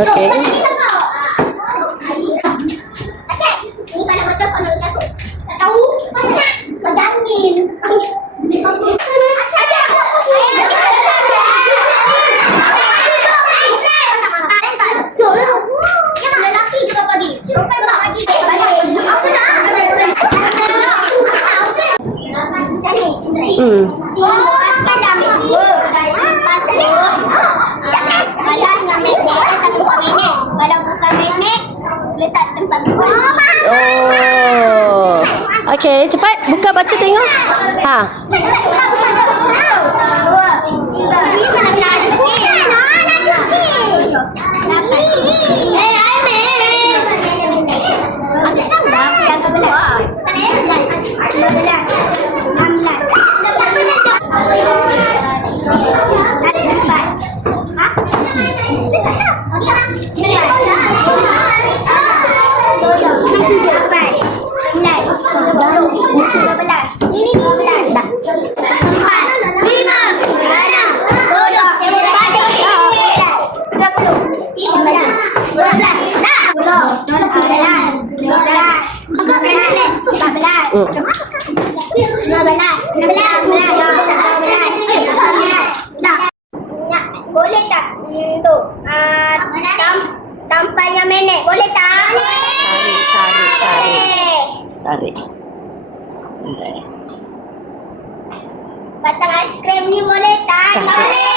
Okay. Ni kalau betul kalau jatuh. Tak tahu. Pada angin. Lelaki juga pergi. Bukan pagi. Macam ni. Kan dah ambil dua. Pasal kalau dengan magnet, letak tempat magnet. Kalau bukan magnet, letak tempat buat. Oh. Okay, cepat buka baca tengok. Ha. Boleh tak untuk tampalnya menek? Boleh tak? Tarik. Batang aiskrim ni boleh tak? Tarik.